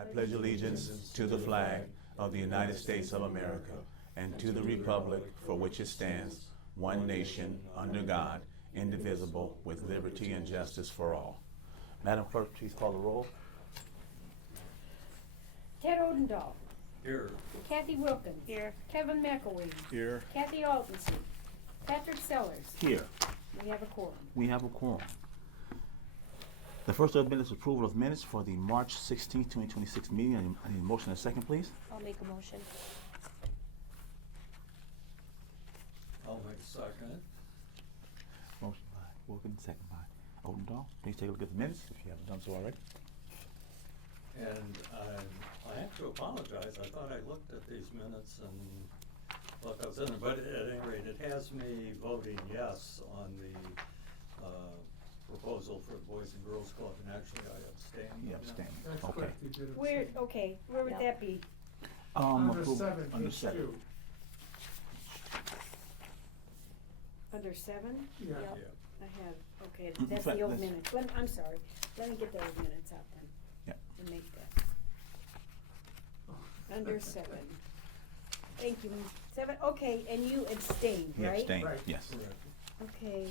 I pledge allegiance to the flag of the United States of America and to the republic for which it stands, one nation, under God, indivisible, with liberty and justice for all. Madam Clerk, please call the roll. Ted Odendahl. Here. Kathy Wilkins. Here. Kevin McElwain. Here. Kathy Altonson. Patrick Sellers. Here. We have a quorum. We have a quorum. The first order of business is approval of minutes for the March 16, 2026 meeting. I need a motion and a second, please. I'll make a motion. I'll make a second. Motion by Wilkins, second by Odendahl. Please take a look at the minutes if you haven't done so already. And I have to apologize. I thought I looked at these minutes and thought that was in there. But at any rate, it has me voting yes on the proposal for the Boys and Girls Club. And actually, I abstain. You abstain. That's Okay. correct, you did abstain. Where would Yeah. that be? Under approve- 7, under page 7. 2. Under 7? Yeah. Yep. Yeah. I have, okay, Mm, that's in the old fact, minutes. I'm sorry. Let me get the old minutes out then. Yeah. And make that. Under 7. Thank you. 7, okay, and you abstained, You right? abstain, Right. yes. Correct. Okay.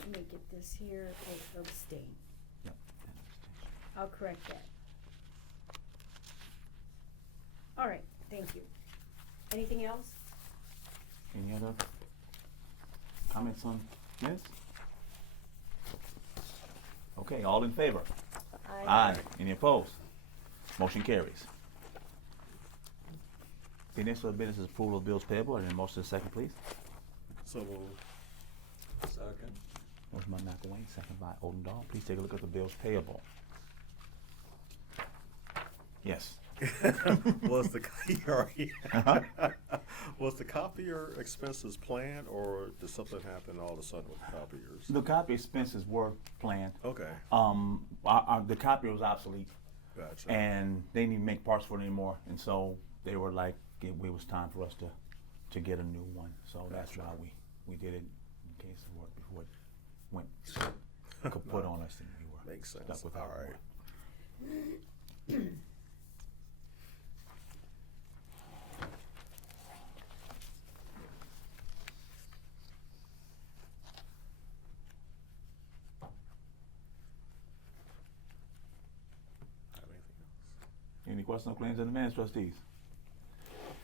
Let me get this here. Oh, abstain. Yep. I'll correct that. All right, thank you. Anything else? Any other comments on minutes? Okay, all in favor? Aye. Any opposed? Motion carries. The next order of business is approval of bills payable. And a motion and a second, please. So moved. Second. Motion by McElwain, second by Odendahl. Please take a look at the bills payable. Yes. Was the Uh-huh. was the copier expenses planned, or did something happen all of a sudden with copiers? The copy expenses were planned. Okay, The copier was obsolete, gotcha. and they didn't even make parts for it anymore. And so they were like, it was time for us to get a new one. So that's Gotcha. why we did it in case of work before it went kaput on us, and we were Makes sense. stuck with All our right. Have anything else? Any questions on claims and demands, trustees?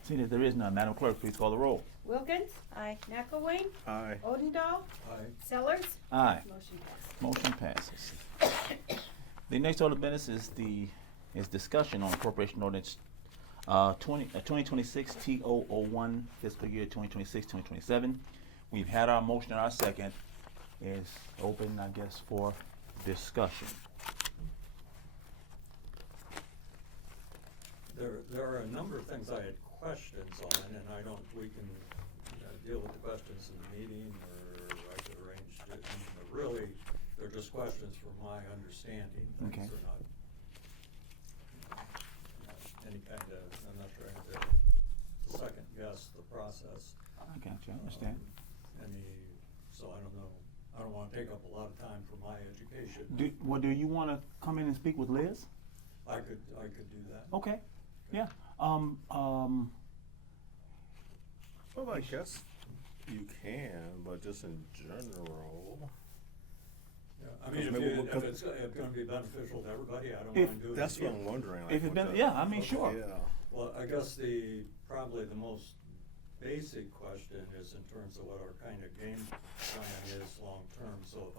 Seeing that there is none, Madam Clerk, please call the roll. Wilkins? Aye. McElwain? Aye. Odendahl? Aye. Sellers? Aye. Motion passes. Motion passes. The next order of business is discussion on appropriation ordinance 2026 T001 fiscal year 2026-2027. We've had our motion and our second. Is open, I guess, for discussion. There are a number of things I had questions on, and we can deal with the questions in the meeting, or I could arrange to, but really, they're just questions from my understanding. Okay. Things are not any kind of, I'm not trying to second guess the process. I got you, I understand. So I don't know, I don't wanna take up a lot of time for my education. Do you want to come in and speak with Liz? I could do that. Okay, yeah. Well, I guess you can, but just in general. Yeah, I mean, if it's gonna be beneficial to everybody, I don't If- mind doing it. That's what I'm wondering. If it's what been, the- yeah, I mean, Okay, sure. Yeah. Well, I guess probably the most basic question is in terms of what our kind of game plan is long-term. So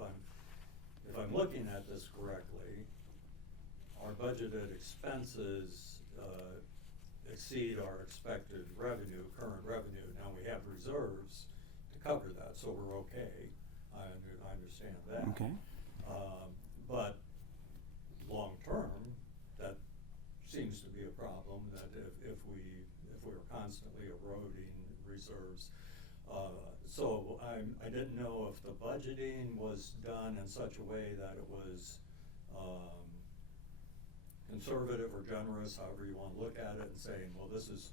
if I'm looking at this correctly, our budgeted expenses exceed our expected revenue, current revenue. Now, we have reserves to cover that, so we're okay. I understand that. Okay. But long-term, that seems to be a problem, that if we're constantly eroding reserves. So I didn't know if the budgeting was done in such a way that it was conservative or generous, however you wanna look at it, and saying, well, this is,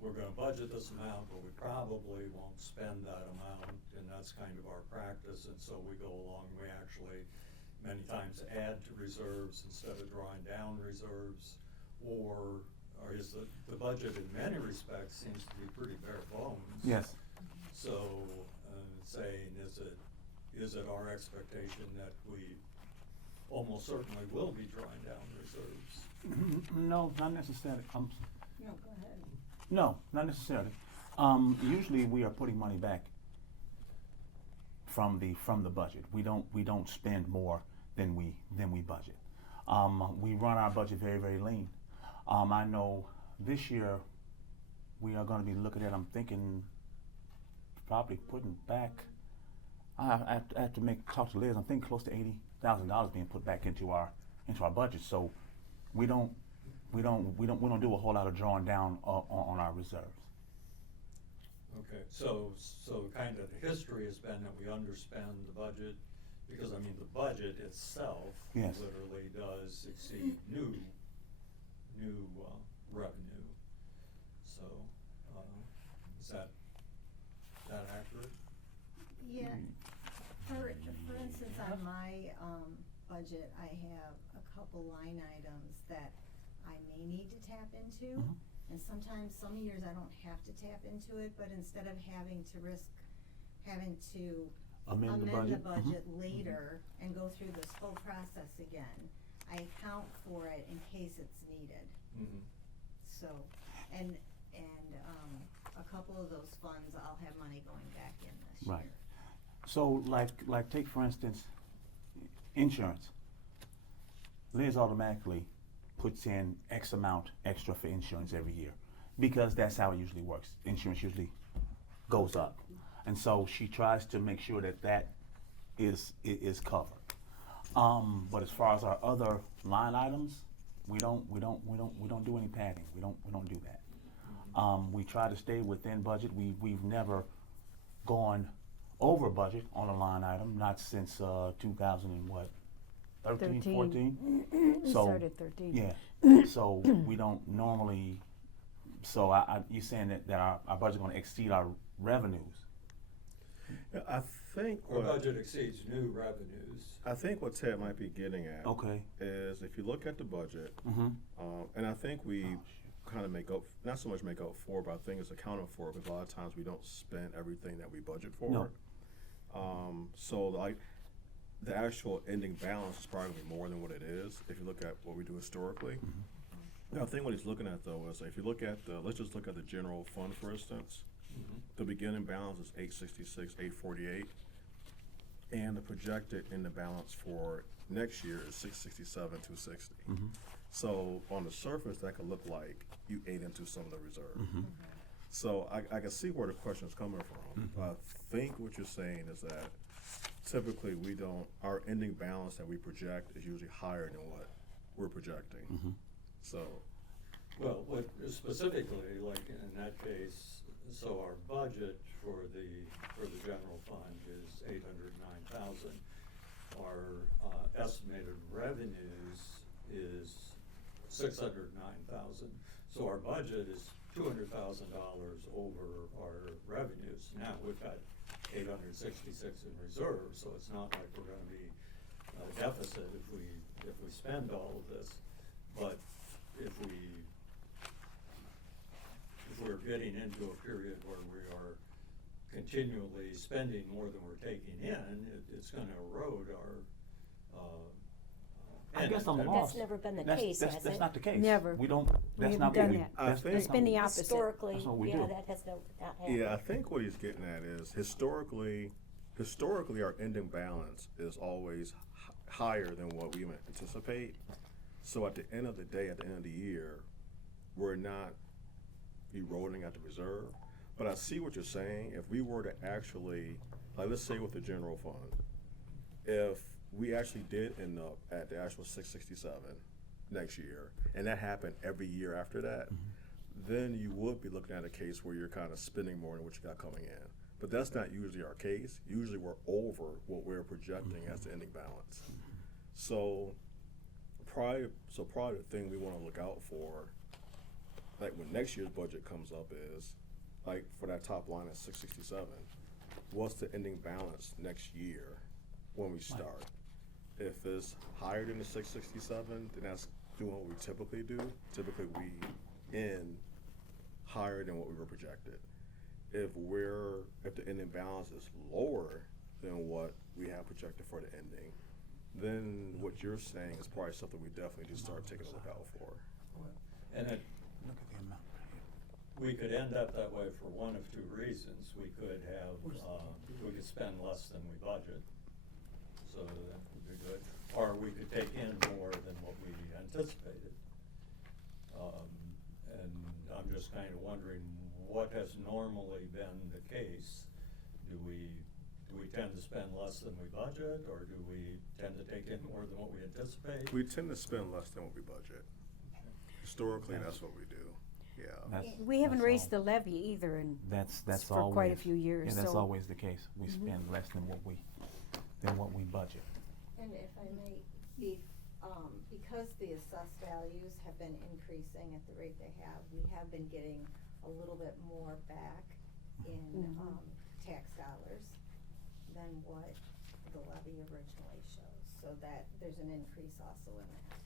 we're gonna budget this amount, but we probably won't spend that amount, and that's kind of our practice, and so we go along, we actually many times add to reserves instead of drawing down reserves? Or is the budget in many respects seems to be pretty bare bones? Yes. So, saying, is it our expectation that we almost certainly will be drawing down reserves? No, not necessarily. No, go ahead. No, not necessarily. Usually we are putting money back from the budget. We don't spend more than we budget. We run our budget very, very lean. I know this year we are going to be looking at, I'm thinking, probably putting back. I have to talk to Liz. I'm thinking close to $80,000 being put back into our budget. So we don't do a whole lot of drawing down on our reserves. Okay, so kind of the history has been that we underspend the budget, because I mean, the budget itself Yes. literally does exceed new revenue. So, is that accurate? Yeah, for instance, on my, budget, I have a couple line items that I may need to tap into. Mhm. And sometimes, some years I don't have to tap into it, but instead of having to risk having to Amend the budget. Mhm. later and go through this whole process again, I account for it in case it's needed. Mm-hmm. So, and, a couple of those funds, I'll have money going back in this year. Right. So like take for instance, insurance. Liz automatically puts in X amount extra for insurance every year because that's how it usually works. Insurance usually goes up. And so she tries to make sure that is covered. But as far as our other line items, we don't do any padding. We don't do that. We try to stay within budget. We've never gone over budget on a line item, not since 2013, 14. We So, started 13. Yeah. So we don't normally. So you saying that our budget's going to exceed our revenues? Yeah, I think Our budget exceeds new revenues. I think what Ted might be getting at Okay. is if you look at the budget, Mm-hmm. and I think we kind of make up, not so much make up for, but I think it's accounted for because a lot of times we don't spend everything that we budget for. No. So like the actual ending balance is probably more than what it is if you look at what we do historically. Now, I think what he's looking at though is if you look at let's just look at the general fund for instance. Mm-hmm. The beginning balance is 866, 848, and the projected in the balance for next year is 667, 260. Mm-hmm. So on the surface, that could look like you ate into some of the reserve. Mm-hmm. So I can see where the question is coming from. Mhm. But I think what you're saying is that typically our ending balance that we project is usually higher than what we're projecting. Mm-hmm. So, Well, what specifically, like in that case, so our budget for the general fund is 809,000. Our estimated revenues is 609,000. So our budget is $200,000 over our revenues. Now we've got 866 in reserve, so it's not like we're going to be a deficit if we spend all of this. But if we're getting into a period where we are continually spending more than we're taking in, it's gonna erode our, I guess I'm But lost. that's never been the That's- case, that's, has that's it? not the case. Never. We don't. That's haven't not done what we. that. That's, I that's It's been the not- opposite. Historically, That's what we yeah, do. that has not happened. yeah, I think what he's getting at is historically our ending balance is always higher than what we anticipate. So at the end of the day, at the end of the year, we're not eroding at the reserve. But I see what you're saying. If we were to actually, like let's say with the general fund, if we actually did end up at the actual 667 next year, and that happened every year after that, then you would be looking at a case where you're kind of spending more than what you got coming in. But that's not usually our case. Usually we're over what we're projecting as the ending balance. So probably the thing we want to look out for, like when next year's budget comes up, is like for that top line at 667, what's the ending balance next year when we start? If it's higher than the 667, then that's doing what we typically do. Typically, we end higher than what we were projected. If the ending balance is lower than what we have projected for the ending, then what you're saying is probably something we definitely need to start taking a look out for. And it, Look at the amount. we could end up that way for one of two reasons. We could have, we could spend less than we budget, so that would be good. Or we could take in more than what we anticipated. And I'm just kind of wondering, what has normally been the case? Do we tend to spend less than we budget, or do we tend to take in more than what we anticipate? We tend to spend less than what we budget. Historically, that's what we do. Yeah. That's- We haven't that's raised all- the levy either, and That's for always. quite a few years, Yeah, that's so- always the case. We spend less than what we budget. And if I may, because the assessed values have been increasing at the rate they have, we have been getting a little bit more back in, tax dollars than what the levy originally shows. So that, there's an increase also in that,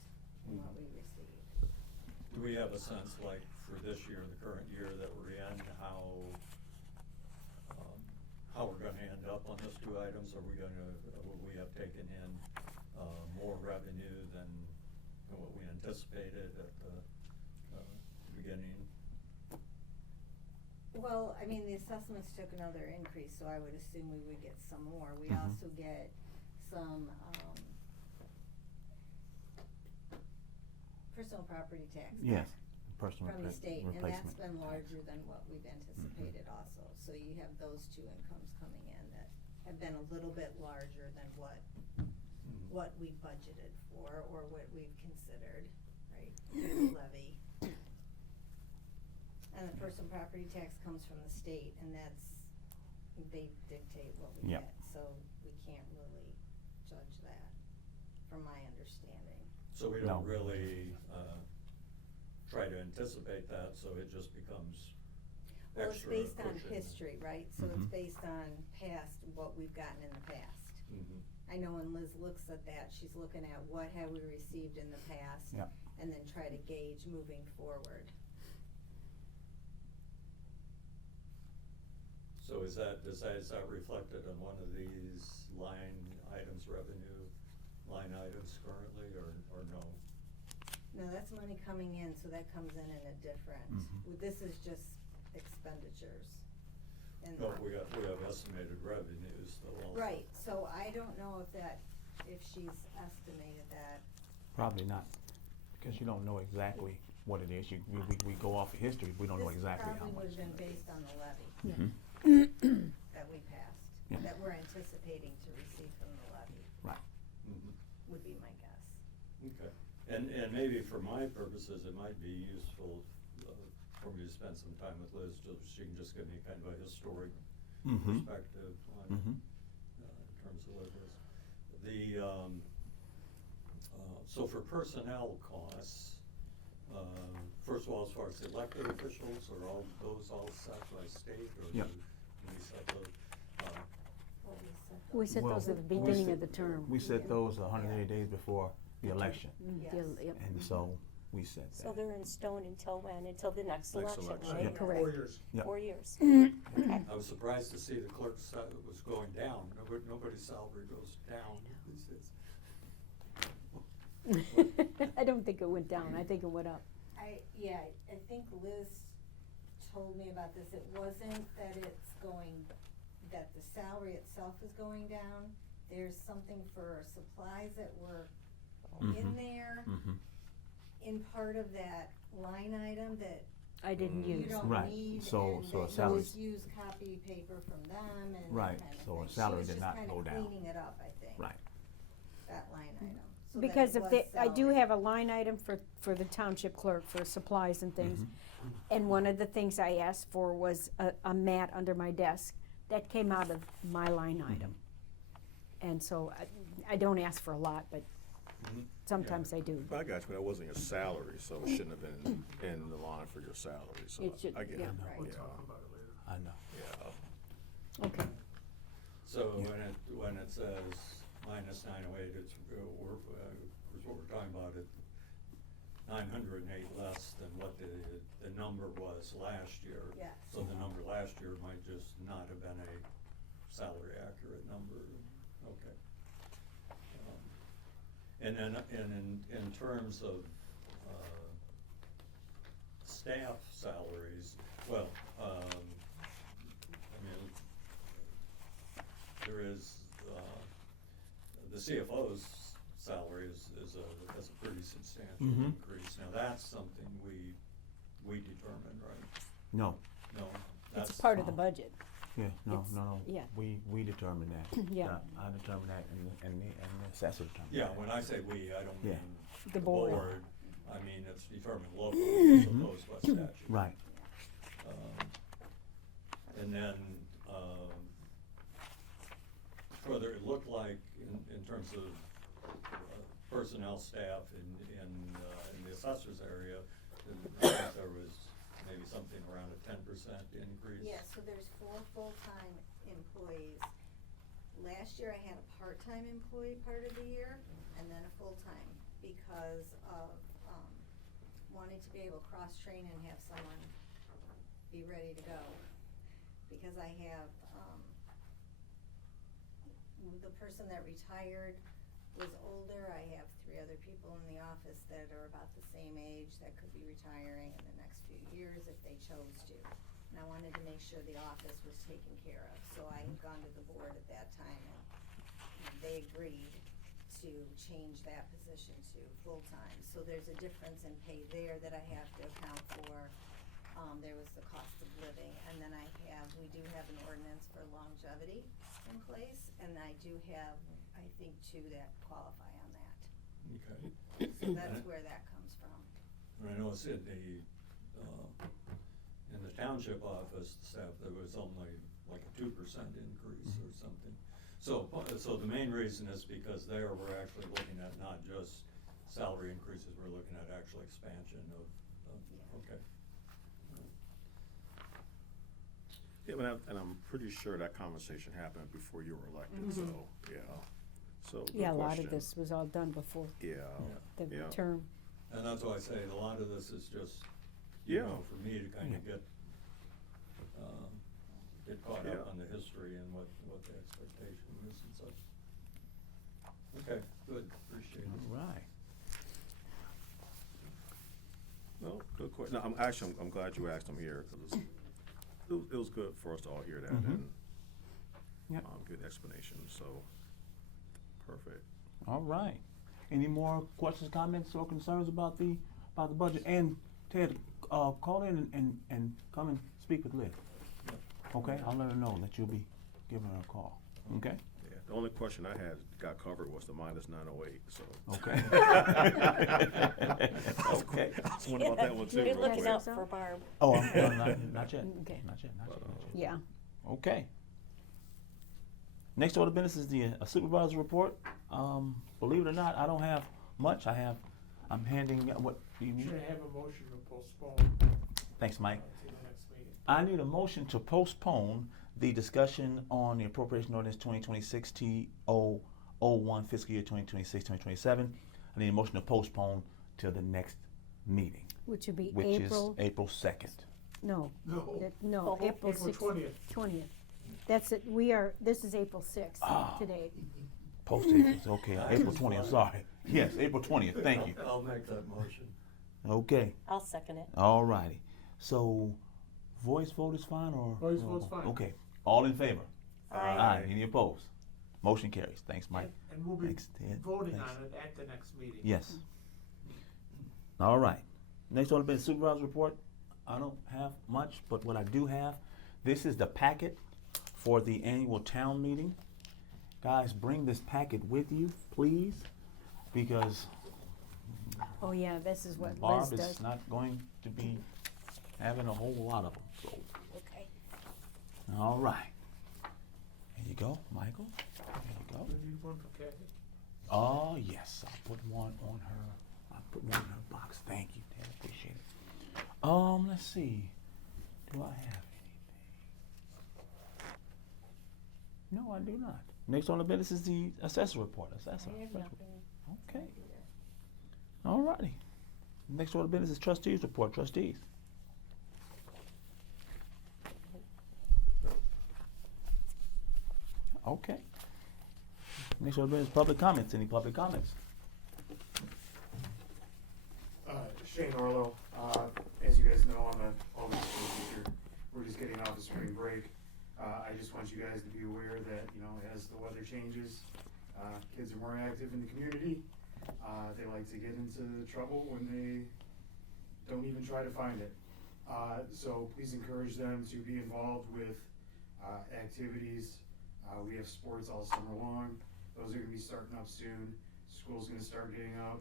in what we receive. Do we have a sense, like, for this year, the current year that we're in, how we're gonna end up on those two items? Will we have taken in, more revenue than what we anticipated at the, beginning? Well, I mean, the assessments took another increase, so I would assume we would get some more. We Mhm. also get some, personal property tax. Yes, personal From the state, and that's replacement. been larger than what we've anticipated also. So you have those two incomes coming in that have been a little bit larger than what we budgeted for, or what we've considered, right, for the levy. And the personal property tax comes from the state, and they dictate what we Yep. get, so we can't really judge that, from my understanding. So we No. don't really, try to anticipate that, so it just becomes Well, it's extra based on cushion. history, right? So it's Mhm. based on what we've gotten in the past. Mhm. I know when Liz looks at that, she's looking at what have we received in the past, Yeah. and then try to gauge moving forward. So is that reflected on one of these line items, revenue line items currently, or no? No, that's money coming in, so that comes in a different, Mhm. this is just expenditures. And No, we have estimated revenues though also. right, so I don't know if she's estimated that. Probably not, because you don't know exactly what it is. We go off of history, we don't know exactly how This probably much. would have been based on the levy Mhm. that we passed, Yeah. that we're anticipating to receive from the levy, Right. Mhm. would be my guess. Okay, and maybe for my purposes, it might be useful, for me to spend some time with Liz, so she can just give me kind of a historic Mhm. perspective on, Mhm. in terms of what it is. So for personnel costs, first of all, as far as elected officials, are all those set by state, or Yep. do we set those? What we said. we set Well, those at the we beginning set- of the term. We set those 180 days before the election, Yes. Yep. and so we set that. So they're in stone until when? Until the next Next election, election. right? Yep. Correct. 4 years. Yep. 4 years. Mm-hmm. Okay. I was surprised to see the clerk's was going down. Nobody's salary goes down these days. I don't think it went down, I think it went up. I think Liz told me about this, it wasn't that that the salary itself is going down. There's something for supplies that were in Mhm. there, Mhm. in part of that line item that I didn't you use. don't Right, need, so- and so a that you salary- just use copy paper from them and Right, that kind of so a thing. salary did not go She was just down. kinda cleaning it up, I think. Right. That line item. so that Because it if was they, I do salary. have a line item for the township clerk for supplies and things. Mhm. And one of the things I asked for was a mat under my desk. That came out of my line item. And so I don't ask for a lot, but Mhm. sometimes I do. But I got you, but that wasn't your salary, so it shouldn't have been in the line for your salary, so It should- I get it. yeah. Right. We'll talk about it later. I know. Yeah. Okay. So when it says minus 908, it's, what we're talking about, it 908 less than what the number was last year. Yes. So the number last year might just not have been a salary accurate number, okay. And then, in terms of, staff salaries, well, I mean, there is, the CFO's salary is a pretty substantial Mhm. increase. Now, that's something we determine, right? No, No? It's that's part of the budget. yeah, no, It's- no, no. yeah. We determine that. Yeah. I determine that and the assessor determines Yeah, that. when I say we, I don't Yeah. mean The board. I mean, it's determined locally as Mhm. opposed to by statute. Right. And then, further, it looked like in terms of personnel staff in the assessor's area, there was maybe something around a 10% increase. Yeah, so there's 4 full-time employees. Last year I had a part-time employee part of the year, and then a full-time, because of, wanting to be able to cross-train and have someone be ready to go. Because I have, the person that retired was older, I have 3 other people in the office that are about the same age that could be retiring in the next few years if they chose to. And I wanted to make sure the office was taken care of, so I had gone to the board at that time, and they agreed to change that position to full-time. So there's a difference in pay there that I have to account for. There was the cost of living, and then we do have an ordinance for longevity in place, and I do have, I think, 2 that qualify on that. Okay. So that's where that comes from. And I noticed in the township office, the staff, there was only like a 2% increase or something. So the main reason is because there we're actually looking at not just salary increases, we're looking at actual expansion of, okay. Yeah, and I'm pretty sure that conversation happened before you were elected, so, yeah. So, good Yeah, a lot question. of this was all done before Yeah, the yeah. term. And that's why I say a lot of this is just, Yeah. for me to kind Yeah. of get caught Yeah. up on the history and what the expectation is and such. Okay, good, appreciate it. All right. No, good question. No, I'm glad you asked them here, because it was good for us to all hear that Mhm. and Yep. good explanation, so, perfect. All right. Any more questions, comments, or concerns about the budget? And Ted, call in and come and speak with Liz. Okay, I'll let her know that you'll be giving her a call. Okay. Yeah, the only question I had got covered was the minus 908, so. Okay. Okay. I was wondering about that one too. You're real looking quick. out for Barb. Oh, not yet. Not yet. Okay. Not yet. Yeah. Okay. Next order of business is the supervisor report. Believe it or not, I don't have much. I'm handing, what do you need? Should I have a motion to postpone Thanks, Mike. to the next meeting? I I need a motion to postpone the discussion on the appropriation ordinance 2026 T001 fiscal year 2026-2027. I need a motion to postpone till the next meeting, Which would be which April, is April 2nd. no, No, no, Oh, April April 6th. 20th. 20th. That's it, this is April 6th Ah. today. Post April, okay, April 20th, sorry. Yes, April 20th, thank you. I'll make that motion. Okay, I'll second it. all righty. So, voice vote is fine, or? Voice vote's fine. Okay, all in favor? Aye. Any opposed? Motion carries. Thanks, Mike. And we'll be Thanks, Ted. voting Thanks. on it at the next meeting. Yes. All right. Next order of business, supervisor report. I don't have much, but what I do have, this is the packet for the annual town meeting. Guys, bring this packet with you, please, because Oh, yeah, this is what Liz Barb does. is not going to be having a whole lot of them, so. Okay. All right. There you go, Michael. There you go. We need one for Kathy. Oh, yes, I'll put one on her. I'll put one in her box. Thank you, Ted. Appreciate it. Let's see. Do I have anything? No, I do not. Next on the business is the assessor report. Assessor. I have nothing. Okay. All righty. Next order of business is trustees report. Trustees. Okay. Next order of business is public comments. Any public comments? Shane Orlo, as you guys know, I'm a public school teacher. We're just getting off the spring break. I just want you guys to be aware that, you know, as the weather changes, kids are more active in the community. They like to get into trouble when they don't even try to find it. So please encourage them to be involved with activities. We have sports all summer long. Those are gonna be starting up soon. School's gonna start getting out.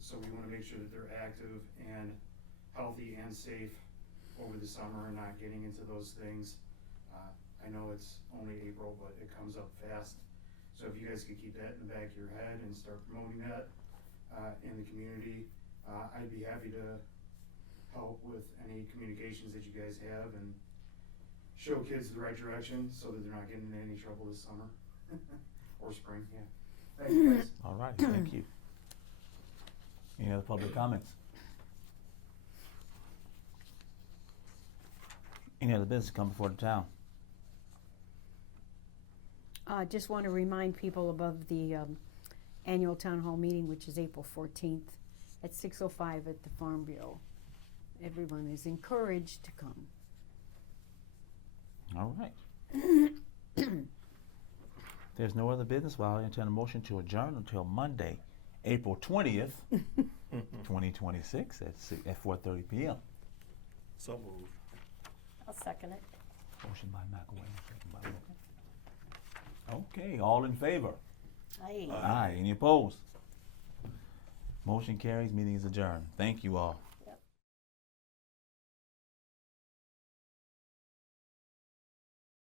So we wanna make sure that they're active and healthy and safe over the summer and not getting into those things. I know it's only April, but it comes up fast. So if you guys could keep that in the back of your head and start promoting that in the community, I'd be happy to help with any communications that you guys have and show kids the right direction so that they're not getting in any trouble this summer or spring. Yeah. Thank you guys. All right. Thank you. Any other public comments? Any other business come before the town? I just want to remind people about the annual town hall meeting, which is April 14th at 6:05 at the Farm Bureau. Everyone is encouraged to come. All right. There's no other business. Well, I'll entertain a motion to adjourn until Monday, April 20th, 2026 at 4:30 p.m. So moved. I'll second it. Motion by McElwain, second by Wilkins. Okay, all in favor? Aye. Aye. Any opposed? Motion carries. Meeting is adjourned. Thank you all.